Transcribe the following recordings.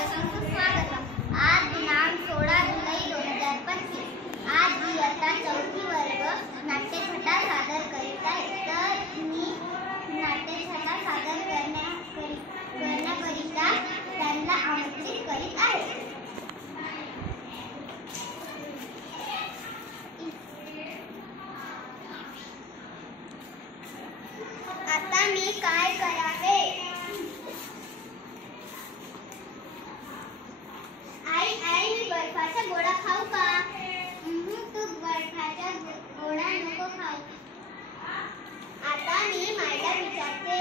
असंख्य स्वागतम। आज दिनांक 16 जुलै 2025। आज इयत्ता 4थी वर्ग नाट्यछटा सादर करीत आहे। तर मी नाट्यछटा सादर करण्याकरिता त्यांना आमंत्रित करीत आहे। आता मी काय करावे? आई मी बर्फाचा गोळा खाऊ का? तू बर्फाचा गोळा नको खाऊ। आता मी माईला विचारते,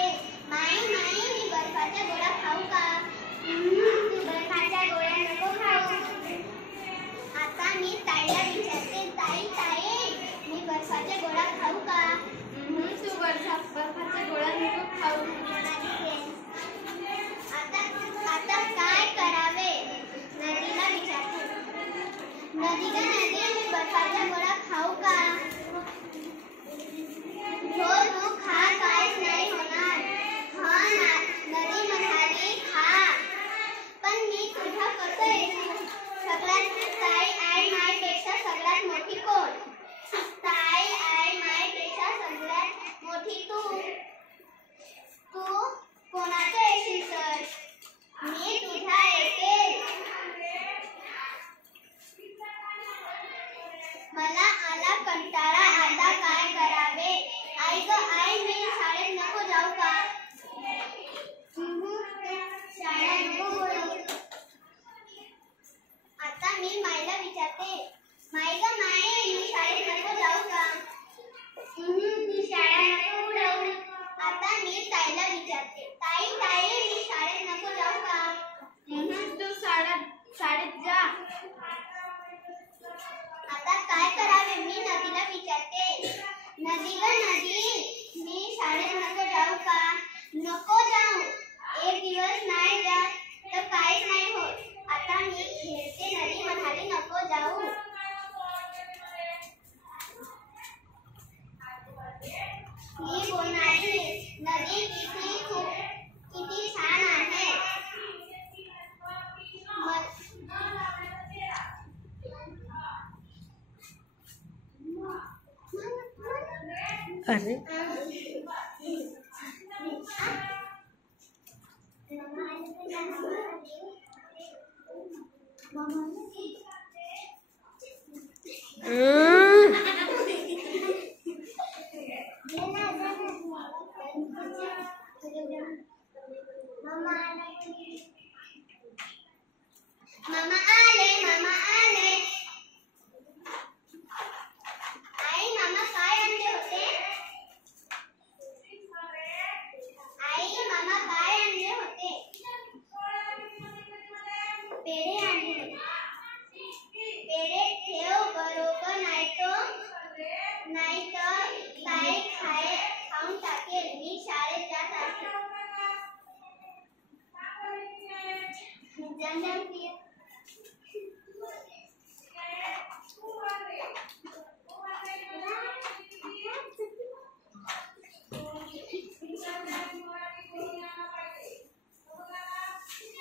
माई मी बर्फाचा गोळा खाऊ का? तू बर्फाचा गोळा नको खाऊ। आता मी ताईला विचारते, ताई मी बर्फाचा गोळा खाऊ का? तू बर्फाचा गोळा नको खाऊ। आता काय करावे? नदीला विचारते, नदी मी बर्फाचा गोळा खाऊ का? हो तू खा, काहीच नाही होणार। नदी म्हणाली, खा, पण मी तुझ्या कसं येऊ? सगळ्यात आई मायपेक्षा सगळ्यात मोठी कोण? आई मायपेक्षा सगळ्यात मोठी तू कोणाचं येशील तर? मी तुझ्या येते। मला आला कंटाळा, आता काय करावे? आई मी शाळेत नको जाऊ का? शाळेत नको बोलू। आता मी माईला विचारते, माई मी शाळेत नको जाऊ का? तू शाळा नको उडवू। आता मी ताईला विचारते, ताई मी शाळेत नको जाऊ का? तू शाळेत जा। आता काय करावे? मी नदीला विचारते, नदी मी शाळेत नको जाऊ का? नको जाऊ, एक दिवस नाही जात तर काहीच नाही होत। आता मी खेळते, नदी म्हणाली नको जाऊ। मी बोलणारी नदी किती छान आहे। अरे मामा आले। आई मामा काय आणले होते? आई मामा काय आणले होते? पेढे आणले होते। पेढे ठेव बरोबर, नाही तर ताई खाऊन टाकेल। मी शाळेत जात आहे।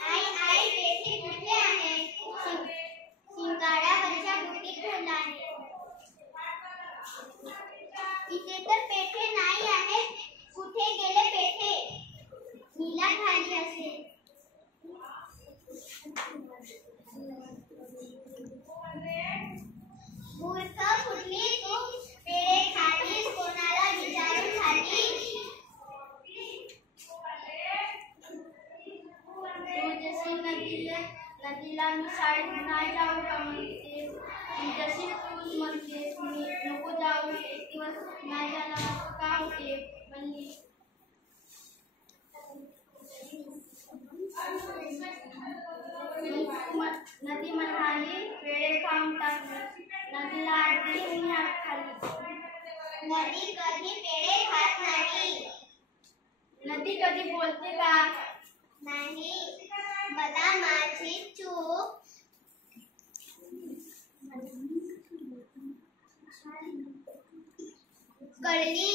आई पेठे कुठे आहे? शिंगाड्यावरच्या बुट्टीत ठेवला आहे। इथे तर पेठे नाही आहेत। कुठे गेले पेठे? नीला खाली असेल। मूर्ख कुठली तू? पेढे खालीस, कोणाला विचारून खालीस? तू जशी नदीला मी शाळेत नाही जाऊ का म्हणते, जशी तू म्हणतेस मी नको जाऊ, एक दिवस नाही जाणार का होते म्हणली। नदी म्हणाली, पेढे खाऊन टाकले। नदीला आरती, मी हात खाली। नदी कधी पेढे खात नाही। नदी कधी बोलते का? नाही, मला माझी चूक कळली।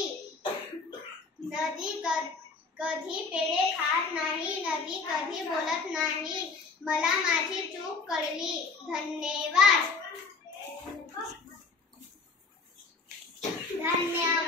नदी कधी पेढे खात नाही, नदी कधी बोलत नाही। मला माझी चूक कळली. धन्यवाद. धन्यवाद.